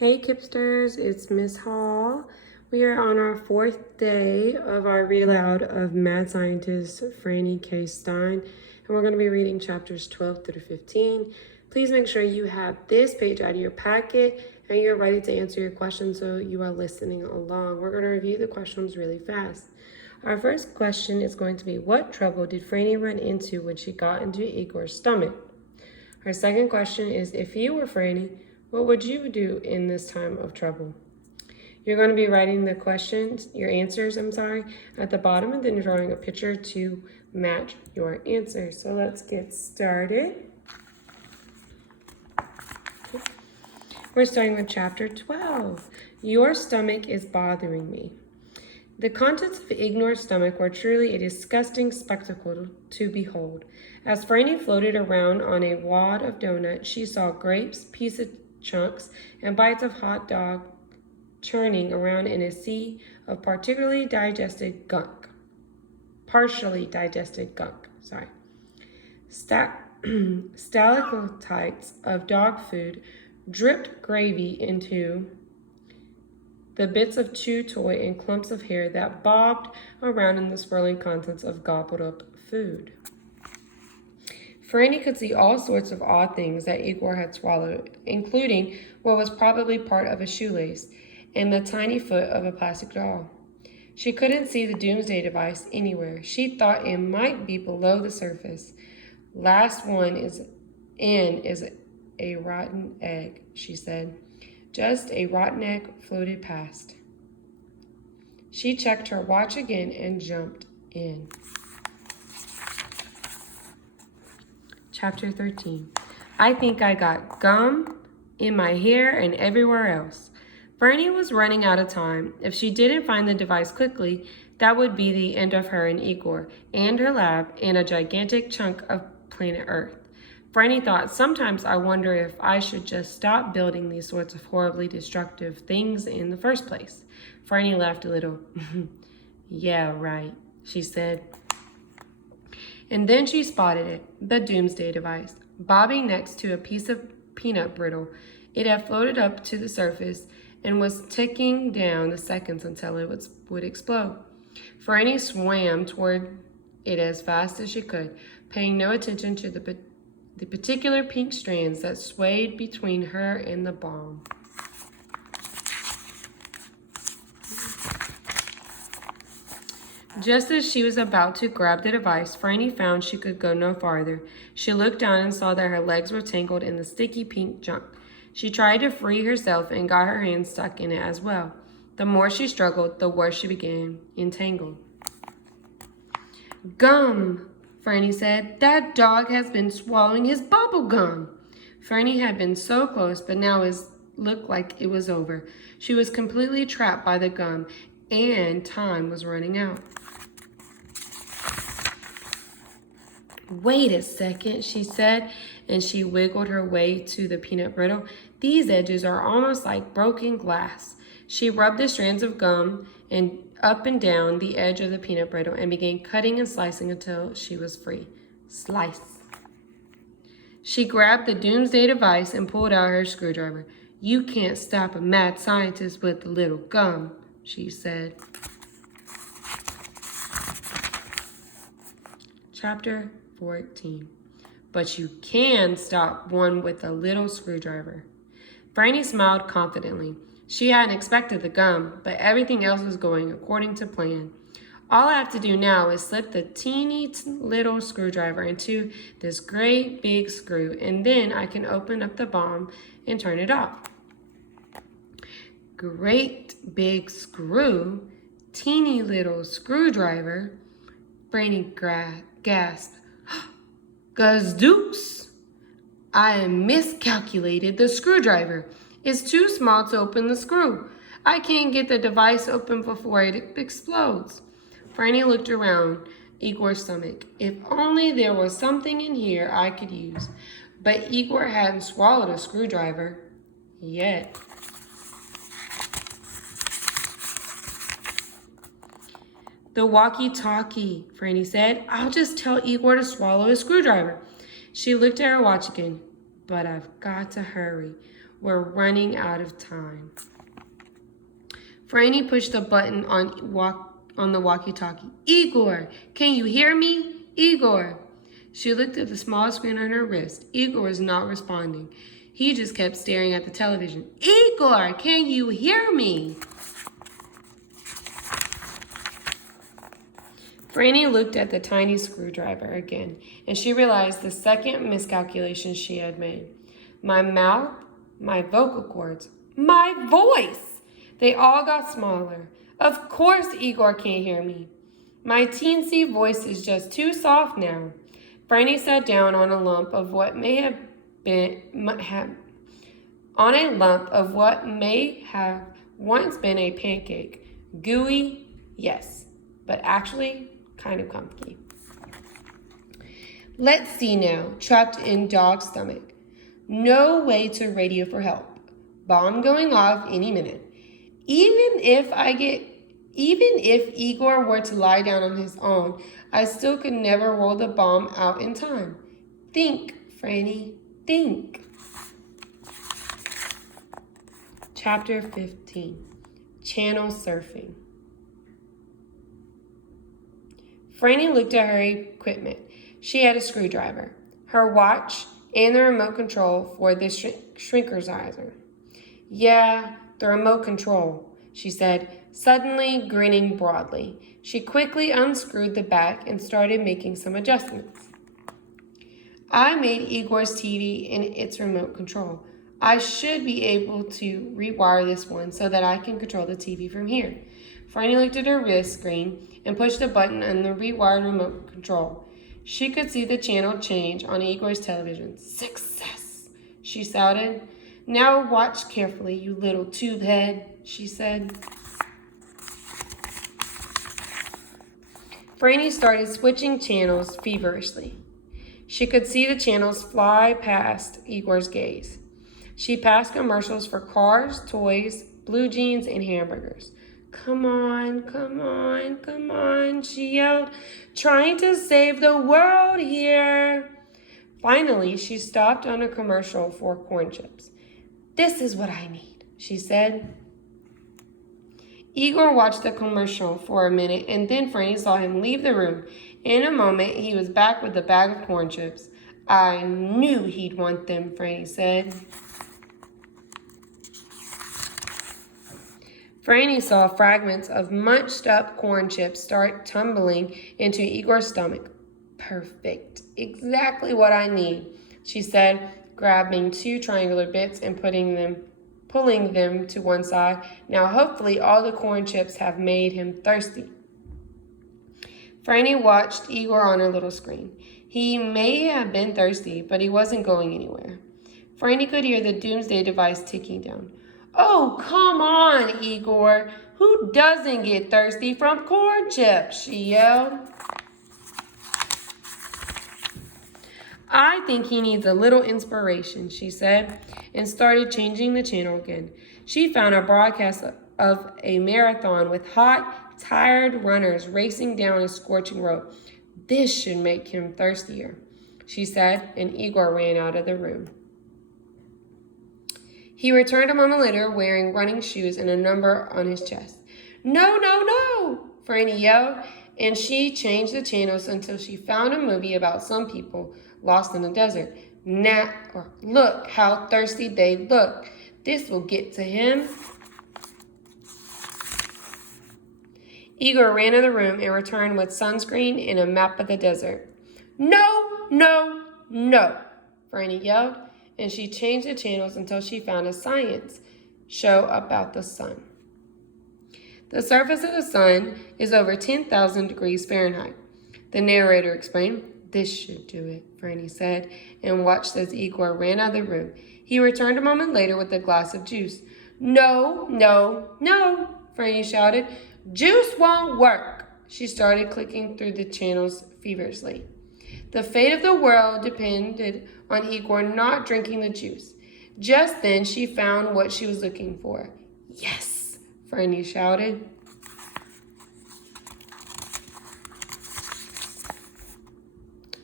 Hey Kipsters, it's Miss Hall. We are on our fourth day of our read aloud of mad scientist Franny K. Stein, and we're going to be reading chapters 12 through 15. Please make sure you have this page out of your packet and you're ready to answer your questions so you are listening along. We're going to review the questions really fast. Our first question is going to be, what trouble did Franny run into when she got into Igor's stomach? Our second question is, if you were Franny, what would you do in this time of trouble? You're going to be writing the questions, your answers, at the bottom, and then drawing a picture to match your answer. So let's get started. We're starting with chapter 12. Your stomach is bothering me. The contents of Ignor's stomach were truly a disgusting spectacle to behold. As Franny floated around on a wad of donuts, she saw grapes, pizza chunks, and bites of hot dog churning around in a sea of partially digested gunk. Stalactites of dog food dripped gravy into the bits of chew toy and clumps of hair that bobbed around in the swirling contents of gobbled up food. Franny could see all sorts of odd things that Igor had swallowed, including what was probably part of a shoelace and the tiny foot of a plastic doll. She couldn't see the doomsday device anywhere. She thought it might be below the surface. Last one is a rotten egg, she said. Just a rotten egg floated past. She checked her watch again and jumped in. Chapter 13. I think I got gum in my hair and everywhere else. Franny was running out of time. If she didn't find the device quickly, that would be the end of her and Igor, and her lab, and a gigantic chunk of planet Earth. Franny thought, sometimes I wonder if I should just stop building these sorts of horribly destructive things in the first place. Franny laughed a little. Yeah, right, she said. And then she spotted it, the doomsday device, bobbing next to a piece of peanut brittle. It had floated up to the surface and was ticking down the seconds until it would explode. Franny swam toward it as fast as she could, paying no attention to the particular pink strands that swayed between her and the bomb. Just as she was about to grab the device, Franny found she could go no farther. She looked down and saw that her legs were tangled in the sticky pink junk. She tried to free herself and got her hands stuck in it as well. The more she struggled, the worse she became entangled. Gum, Franny said. That dog has been swallowing his bubble gum. Franny had been so close, but now it looked like it was over. She was completely trapped by the gum, and time was running out. Wait a second, she said, and she wiggled her way to the peanut brittle. These edges are almost like broken glass. She rubbed the strands of gum and up and down the edge of the peanut brittle and began cutting and slicing until she was free. Slice. She grabbed the doomsday device and pulled out her screwdriver. You can't stop a mad scientist with a little gum, she said. Chapter 14. But you can stop one with a little screwdriver. Franny smiled confidently. She hadn't expected the gum, but everything else was going according to plan. All I have to do now is slip the teeny little screwdriver into this great big screw, and then I can open up the bomb and turn it off. Great big screw? Teeny little screwdriver? Franny gasped. Gazdooks! I miscalculated the screwdriver. It's too small to open the screw. I can't get the device open before it explodes. Franny looked around Igor's stomach. If only there was something in here I could use. But Igor hadn't swallowed a screwdriver yet. The walkie-talkie, Franny said. I'll just tell Igor to swallow a screwdriver. She looked at her watch again. But I've got to hurry. We're running out of time. Franny pushed a button on the walkie-talkie. Igor, can you hear me? Igor. She looked at the small screen on her wrist. Igor was not responding. He just kept staring at the television. Igor, can you hear me? Franny looked at the tiny screwdriver again, and she realized the second miscalculation she had made. My mouth, my vocal cords, my voice! They all got smaller. Of course Igor can't hear me. My teensy voice is just too soft now. Franny sat down on a lump of what may have once been a pancake. Gooey, yes, but actually kind of comfy. Let's see now. Trapped in dog's stomach. No way to radio for help. Bomb going off any minute. Even if Igor were to lie down on his own, I still could never roll the bomb out in time. Think, Franny, think. Chapter 15. Channel surfing. Franny looked at her equipment. She had a screwdriver, her watch, and the remote control for the shrinkerizer. Yeah, the remote control, she said, suddenly grinning broadly. She quickly unscrewed the back and started making some adjustments. I made Igor's TV and its remote control. I should be able to rewire this one so that I can control the TV from here. Franny looked at her wrist screen and pushed a button on the rewired remote control. She could see the channel change on Igor's television. Success, she shouted. Now watch carefully, you little tube head, she said. Franny started switching channels feverishly. She could see the channels fly past Igor's gaze. She passed commercials for cars, toys, blue jeans, and hamburgers. Come on, come on, come on, she yelled, trying to save the world here. Finally, she stopped on a commercial for corn chips. This is what I need, she said. Igor watched the commercial for a minute, and then Franny saw him leave the room. In a moment, he was back with a bag of corn chips. I knew he'd want them, Franny said. Franny saw fragments of munched up corn chips start tumbling into Igor's stomach. Perfect. Exactly what I need, she said, grabbing two triangular bits and pulling them to one side. Now hopefully all the corn chips have made him thirsty. Franny watched Igor on her little screen. He may have been thirsty, but he wasn't going anywhere. Franny could hear the doomsday device ticking down. Oh, come on, Igor. Who doesn't get thirsty from corn chips? She yelled. I think he needs a little inspiration, she said, and started changing the channel again. She found a broadcast of a marathon with hot, tired runners racing down a scorching road. This should make him thirstier, she said, and Igor ran out of the room. He returned a moment later wearing running shoes and a number on his chest. No, no, no, Franny yelled, and she changed the channels until she found a movie about some people lost in the desert. Look how thirsty they look. This will get to him. Igor ran to the room and returned with sunscreen and a map of the desert. No, no, no, Franny yelled, and she changed the channels until she found a science show about the sun. The surface of the sun is over 10,000 degrees Fahrenheit. The narrator explained. This should do it, Franny said, and watched as Igor ran out of the room. He returned a moment later with a glass of juice. No, no, no, Franny shouted. Juice won't work. She started clicking through the channels feverishly. The fate of the world depended on Igor not drinking the juice. Just then, she found what she was looking for. Yes, Franny shouted.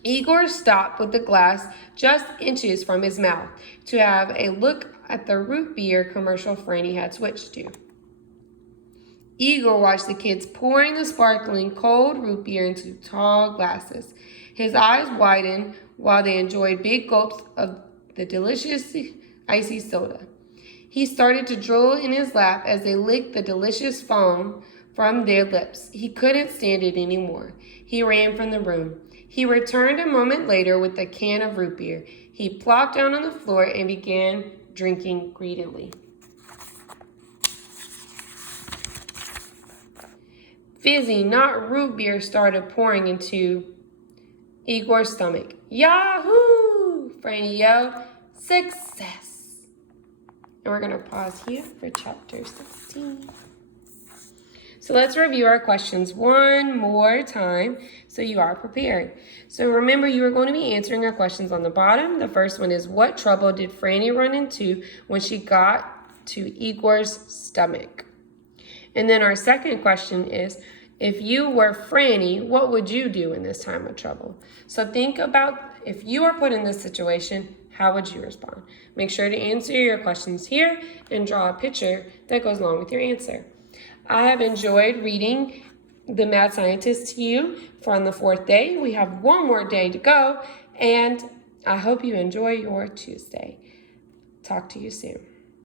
Igor stopped with the glass just inches from his mouth to have a look at the root beer commercial Franny had switched to. Igor watched the kids pouring the sparkling cold root beer into tall glasses. His eyes widened while they enjoyed big gulps of the delicious icy soda. He started to drool in his lap as they licked the delicious foam from their lips. He couldn't stand it anymore. He ran from the room. He returned a moment later with a can of root beer. He plopped down on the floor and began drinking greedily. Fizzy, not root beer, started pouring into Igor's stomach. Yahoo! Franny yelled. Success! And we're going to pause here for chapter 16. So let's review our questions one more time so you are prepared. So remember, you are going to be answering our questions on the bottom. The first one is, what trouble did Franny run into when she got to Igor's stomach? And then our second question is, if you were Franny, what would you do in this time of trouble? So think about, if you are put in this situation, how would you respond? Make sure to answer your questions here and draw a picture that goes along with your answer. I have enjoyed reading The Mad Scientist to you on the 4th day. We have one more day to go, and I hope you enjoy your Tuesday. Talk to you soon.